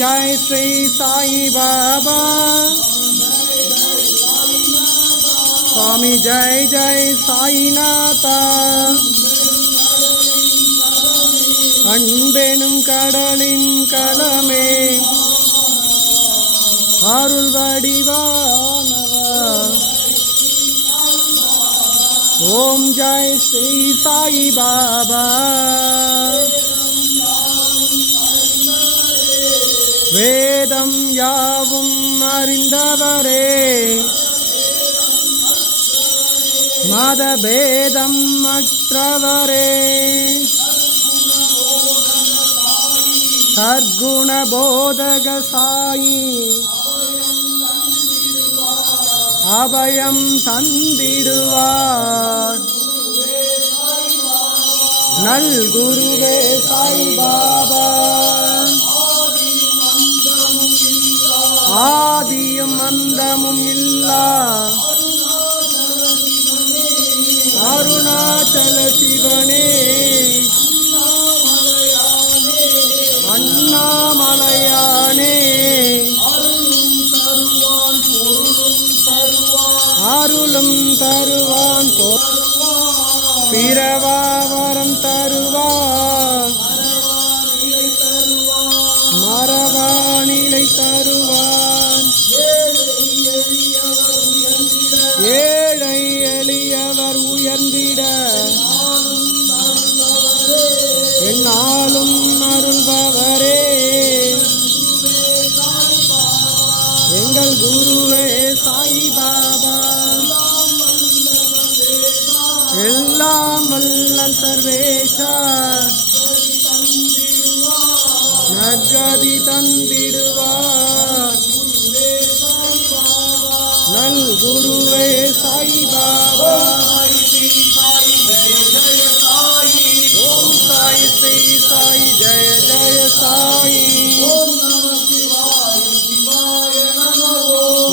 जय श्री साई बाबा स्वामी जय जय साईनाथा அன்பெனும் கடலின் கலமே அருள் வடிவானவா ஓம் ஜெய் ஸ்ரீ சாய் பாபா வேதம் யாவும் அறிந்தவரே மத பேதம் மற்றவரே சர்க்குண போதக சாயி அபயம் தந்திடுவார் நல் குருவே சாய் பாபா ஆதியும் அந்தமும் இல்லா அருணாச்சல சிவனே அண்ணாமலையானே அருளும் தருவான் பிறவாவரம் தருவான் மரவானிலை தருவான் ஏழை எளியவர் உயர்ந்திட என்னாலும் அருள்பவரே எங்கள் குருவே சாய் பாபா எல்லாம் வல்ல சர்வேஷா நற்கதி தந்திடுவார் நல் குருவே சாய் பாபா ஓம் சாய் ஸ்ரீ சாய் ஜெய ஜெய சாய்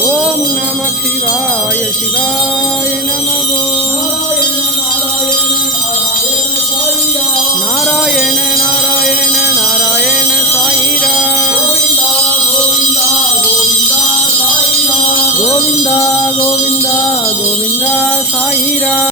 ஓம் நம சிவாய சிவாய